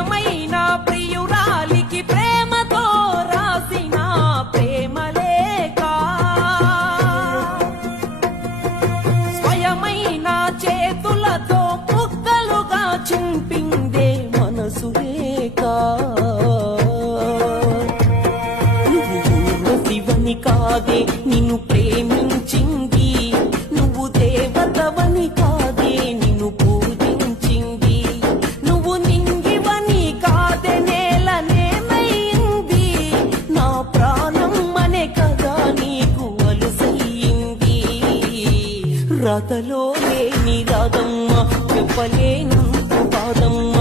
స్వయమైన ప్రియురాలికి ప్రేమతో రాసిన ప్రేమలేఖ స్వయమైన చేతులతో ముక్కలుగా చింపిందే మనసు రేఖ నువ్వు శివని కాదే నిన్ను ప్రేమించింది నువ్వు దేవతవని కాదే నిన్ను పూజించింది నువ్వు నింగివని కాదే నేలనేమైంది నా ప్రాణం అనే కదా నీకు అలుసయ్యింది రాతలో లేని రాదమ్మ చెప్పలేనంత బాధమ్మ